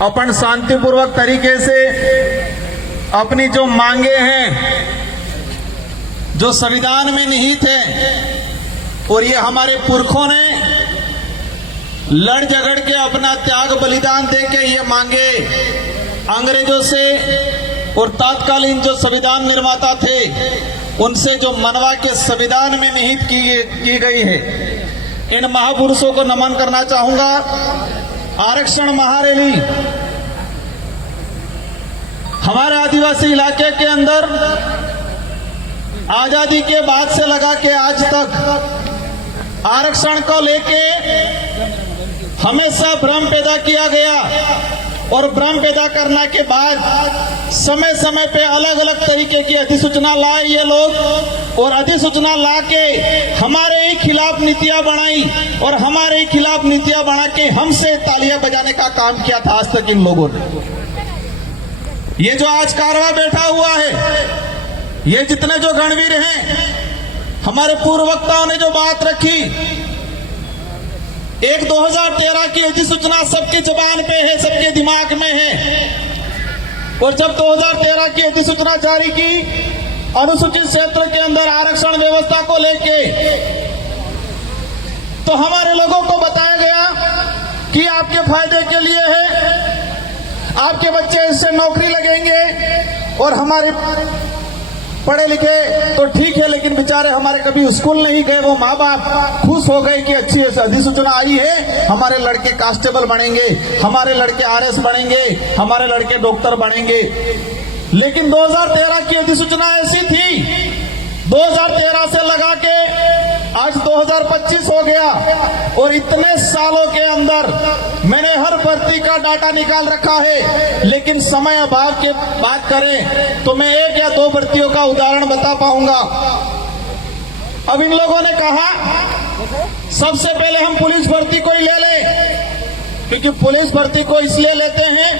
अपन शांतिपूर्वक तरीके से अपनी जो मांगे हैं, जो संविधान में निहित है, और ये हमारे पुरखों ने लड़ झगड़ के अपना त्याग बलिदान दे के ये मांगे अंग्रेजों से और तत्कालीन जो संविधान निर्माता थे उनसे जो मनवा के संविधान में निहित की गई है। इन महापुरुषों को नमन करना चाहूंगा। आरक्षण महारैली हमारे आदिवासी इलाके के अंदर आजादी के बाद से लगा के आज तक आरक्षण को लेके हमेशा भ्रम पैदा किया गया, और भ्रम पैदा करने के बाद समय समय पे अलग अलग तरीके की अधिसूचना लाए ये लोग, और अधिसूचना ला के हमारे ही खिलाफ नीतियां बनाई, और हमारे ही खिलाफ नीतियां बना के हमसे तालियां बजाने का काम किया था आज तक इन लोगों ने। ये जो आज कारवा बैठा हुआ है, ये जितने जो गणवीर हैं, हमारे पूर्व वक्ताओं ने जो बात रखी, एक 2013 की अधिसूचना सबकी जुबान पे है, सबके दिमाग में है, और जब 2013 की अधिसूचना जारी की अनुसूचित क्षेत्र के अंदर आरक्षण व्यवस्था को लेके, तो हमारे लोगों को बताया गया कि आपके फायदे के लिए है, आपके बच्चे इससे नौकरी लगेंगे, और हमारे पढ़े लिखे तो ठीक है, लेकिन बेचारे हमारे कभी स्कूल नहीं गए, वो माँ बाप खुश हो गए कि अच्छी अधिसूचना आई है, हमारे लड़के कांस्टेबल बनेंगे, हमारे लड़के आरएस बनेंगे, हमारे लड़के डॉक्टर बनेंगे। लेकिन 2013 की अधिसूचना ऐसी थी, 2013 से लगा के आज 2025 हो गया, और इतने सालों के अंदर मैंने हर भर्ती का डाटा निकाल रखा है, लेकिन समय अभाव की बात करें तो मैं 1 या 2 भर्तियों का उदाहरण बता पाऊंगा। अब इन लोगों ने कहा सबसे पहले हम पुलिस भर्ती को ही ले लें, क्योंकि पुलिस भर्ती को इसलिए लेते हैं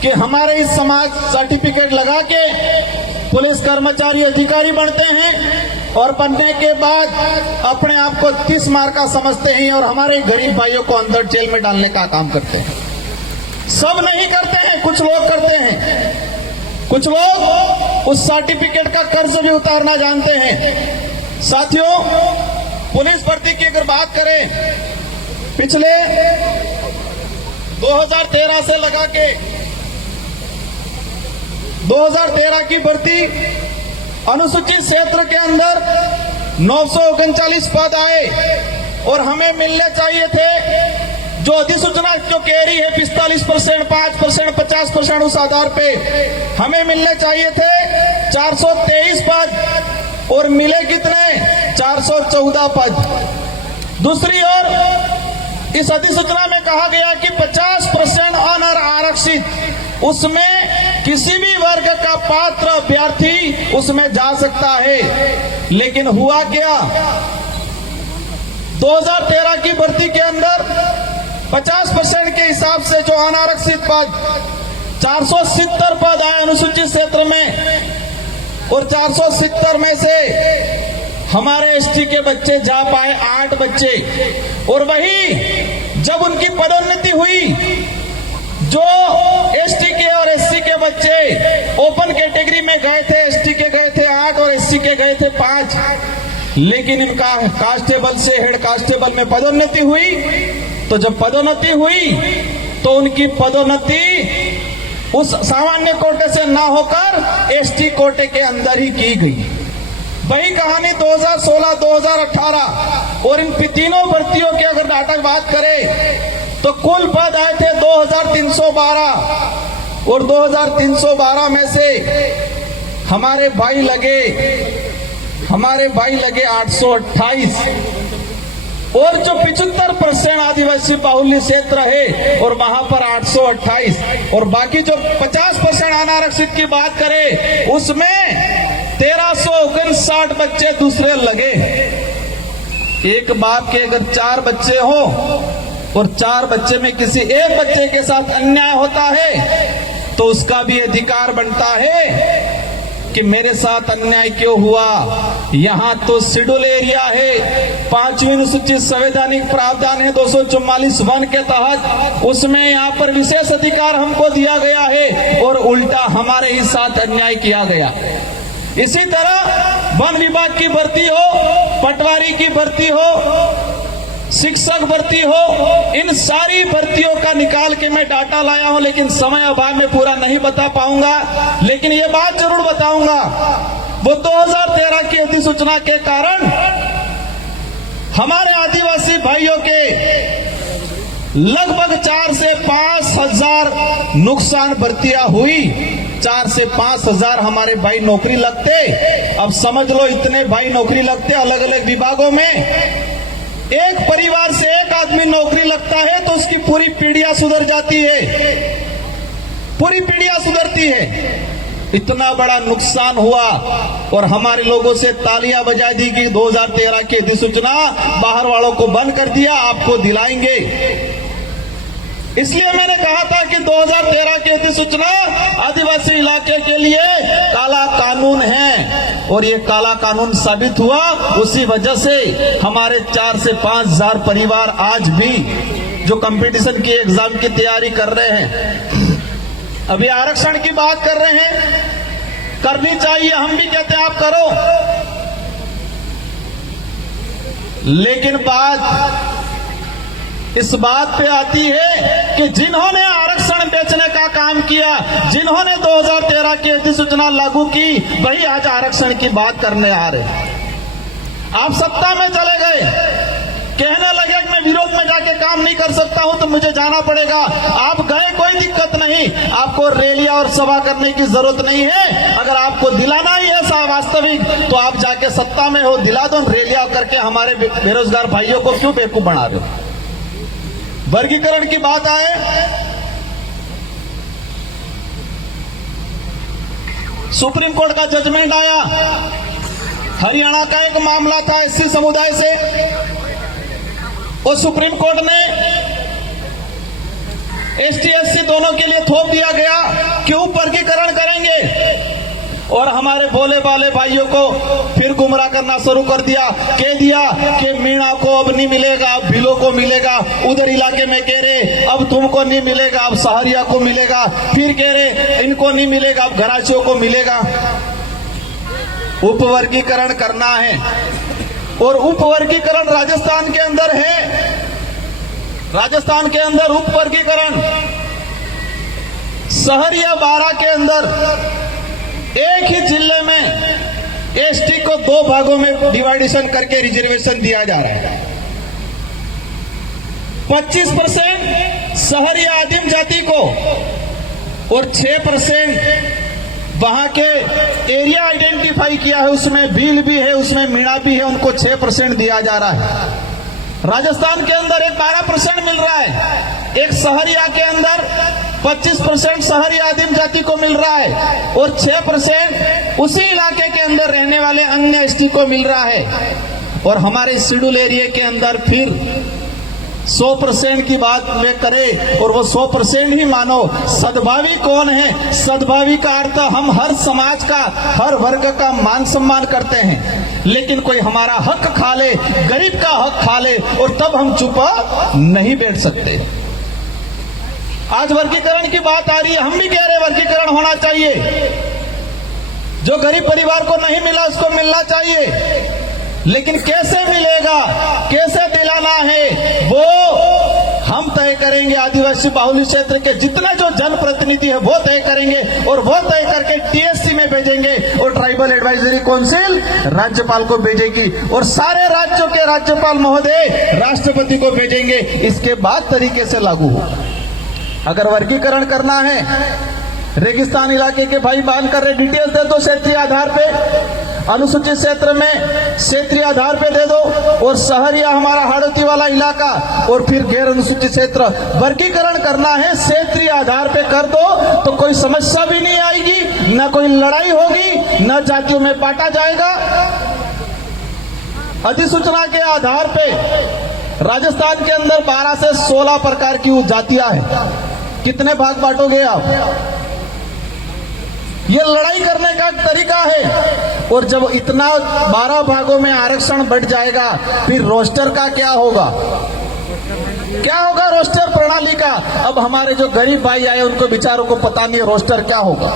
कि हमारे इस समाज सर्टिफिकेट लगा के पुलिस कर्मचारी अधिकारी बनते हैं, और बनने के बाद अपने आप को 30 मार का समझते हैं, और हमारे गरीब भाइयों को अंदर जेल में डालने का काम करते हैं। सब नहीं करते हैं, कुछ लोग करते हैं। कुछ लोग उस सर्टिफिकेट का कर्ज भी उतारना जानते हैं। साथियों, पुलिस भर्ती की अगर बात करें, पिछले 2013 से लगा के 2013 की भर्ती अनुसूचित क्षेत्र के अंदर 939 पद आए, और हमें मिलने चाहिए थे जो अधिसूचना जो कह रही है 45%, 5%, 50% उस आधार पे हमें मिलने चाहिए थे 423 पद, और मिले कितने? 414 पद। दूसरी ओर इस अधिसूचना में कहा गया कि 50% ऑनर आरक्षित, उसमें किसी भी वर्ग का पात्र अभ्यर्थी उसमें जा सकता है। लेकिन हुआ क्या? 2013 की भर्ती के अंदर 50% के हिसाब से जो अनारक्षित पद 470 पद आए अनुसूचित क्षेत्र में, और 470 में से हमारे एसटी के बच्चे जा पाए 8 बच्चे, और वही जब उनकी पदोन्नति हुई, जो एसटी के और एससी के बच्चे ओपन कैटेगरी में गए थे, एसटी के गए थे 8 और एससी के गए थे 5, लेकिन इनका कांस्टेबल से हेड कांस्टेबल में पदोन्नति हुई। तो जब पदोन्नति हुई तो उनकी पदोन्नति उस सामान्य कोटे से ना होकर एसटी कोटे के अंदर ही की गई। वही कहानी 2016, 2018, और इन तीनों भर्तियों की अगर डाटा की बात करें तो कुल पद आए थे 2312, और 2312 में से हमारे भाई लगे 828, और जो 75% आदिवासी बाहुल्य क्षेत्र है और वहां पर 828, और बाकी जो 50% अनारक्षित की बात करें उसमें 1359 बच्चे दूसरे लगे। एक बाप के अगर 4 बच्चे हो और 4 बच्चे में किसी एक बच्चे के साथ अन्याय होता है तो उसका भी अधिकार बनता है कि मेरे साथ अन्याय क्यों हुआ। यहाँ तो शेड्यूल एरिया है, 5वीं अनुसूचित संवैधानिक प्रावधान है 244(1) के तहत, उसमें यहाँ पर विशेष अधिकार हमको दिया गया है और उल्टा हमारे ही साथ अन्याय किया गया। इसी तरह वन विभाग की भर्ती हो, पटवारी की भर्ती हो, शिक्षक भर्ती हो, इन सारी भर्तियों का निकाल के मैं डाटा लाया हूं, लेकिन समय अभाव में पूरा नहीं बता पाऊंगा। लेकिन ये बात जरूर बताऊंगा, वो 2013 की अधिसूचना के कारण हमारे आदिवासी भाइयों के लगभग 4 से 5 हजार नुकसान भर्तियां हुई। 4 से 5 हजार हमारे भाई नौकरी लगते। अब समझ लो इतने भाई नौकरी लगते अलग अलग विभागों में। एक परिवार से एक आदमी नौकरी लगता है तो उसकी पूरी पीढ़ियां सुधर जाती है, पूरी पीढ़ियां सुधरती है। इतना बड़ा नुकसान हुआ और हमारे लोगों से तालियां बजा दी कि 2013 की अधिसूचना बाहर वालों को बंद कर दिया, आपको दिलाएंगे। इसलिए मैंने कहा था कि 2013 की अधिसूचना आदिवासी इलाके के लिए काला कानून है और ये काला कानून साबित हुआ। उसी वजह से हमारे 4 से 5 हजार परिवार आज भी जो कंपटीशन की एग्जाम की तैयारी कर रहे हैं, अभी आरक्षण की बात कर रहे हैं, करनी चाहिए, हम भी कहते हैं आप करो, लेकिन बात इस बात पे आती है कि जिन्होंने आरक्षण बेचने का काम किया, जिन्होंने 2013 की अधिसूचना लागू की, वही आज आरक्षण की बात करने आ रहे। आप सत्ता में चले गए, कहने लगे कि मैं विरोध में जाके काम नहीं कर सकता हूं तो मुझे जाना पड़ेगा। आप गए, कोई दिक्कत नहीं, आपको रैलियां और सभा करने की जरूरत नहीं है। अगर आपको दिलाना ही है वास्तविक तो आप जाके सत्ता में हो, दिला दो। रैलियां करके हमारे बेरोजगार भाइयों को क्यों बेवकूफ बना रहे हो। वर्गीकरण की बात आए, सुप्रीम कोर्ट का जजमेंट आया, हरियाणा का एक मामला था एससी समुदाय से, और सुप्रीम कोर्ट ने एसटी एससी दोनों के लिए थोप दिया गया कि उप वर्गीकरण करेंगे। और हमारे भोले भाले भाइयों को फिर गुमराह करना शुरू कर दिया, कह दिया कि मीणा को अब नहीं मिलेगा, अब भीलों को मिलेगा। उधर इलाके में कह रहे अब तुमको नहीं मिलेगा, अब सहारिया को मिलेगा। फिर कह रहे इनको नहीं मिलेगा, अब घराचियों को मिलेगा। उप वर्गीकरण करना है और उप वर्गीकरण राजस्थान के अंदर है। राजस्थान के अंदर उप वर्गीकरण सहरिया बारा के अंदर एक ही जिले में एसटी को 2 भागों में डिवाइडेशन करके रिजर्वेशन दिया जा रहा है। 25% शहरी आदिम जाति को और 6% वहां के एरिया आइडेंटिफाई किया है, उसमें भील भी है, उसमें मीणा भी है, उनको 6% दिया जा रहा है। राजस्थान के अंदर एक 12% मिल रहा है। एक सहरिया के अंदर 25% शहरी आदिम जाति को मिल रहा है और 6% उसी इलाके के अंदर रहने वाले अन्य एसटी को मिल रहा है। और हमारे शेड्यूल एरिया के अंदर फिर 100% की बात में करें और वो 100% ही मानो। सद्भावी कौन है? सद्भावी का अर्थ हम हर समाज का, हर वर्ग का मान सम्मान करते हैं, लेकिन कोई हमारा हक खा ले, गरीब का हक खा ले और तब हम चुप नहीं बैठ सकते। आज वर्गीकरण की बात आ रही है, हम भी कह रहे वर्गीकरण होना चाहिए। जो गरीब परिवार को नहीं मिला उसको मिलना चाहिए, लेकिन कैसे मिलेगा, कैसे दिलाना है, वो हम तय करेंगे। आदिवासी बाहुल्य क्षेत्र के जितने जो जनप्रतिनिधि है वो तय करेंगे और वो तय करके टीएससी में भेजेंगे और ट्राइबल एडवाइजरी काउंसिल राज्यपाल को भेजेगी और सारे राज्यों के राज्यपाल महोदय राष्ट्रपति को भेजेंगे। इसके बाद तरीके से लागू हो। अगर वर्गीकरण करना है, रेगिस्तान इलाके के भाई बयान कर रहे, डिटेल्स दे दो क्षेत्रीय आधार पे, अनुसूचित क्षेत्र में क्षेत्रीय आधार पे दे दो, और शहरिया हमारा हाड़ोती वाला इलाका और फिर गैर अनुसूचित क्षेत्र वर्गीकरण करना है, क्षेत्रीय आधार पे कर दो तो कोई समस्या भी नहीं आएगी, न कोई लड़ाई होगी, न जातियों में बांटा जाएगा। अधिसूचना के आधार पे राजस्थान के अंदर 12 से 16 प्रकार की जातियां हैं। कितने भाग बांटोगे आप? ये लड़ाई करने का तरीका है। और जब इतना 12 भागों में आरक्षण बढ़ जाएगा, फिर रोस्टर का क्या होगा? क्या होगा रोस्टर प्रणाली का? अब हमारे जो गरीब भाई आए उनको बेचारों को पता नहीं रोस्टर क्या होगा।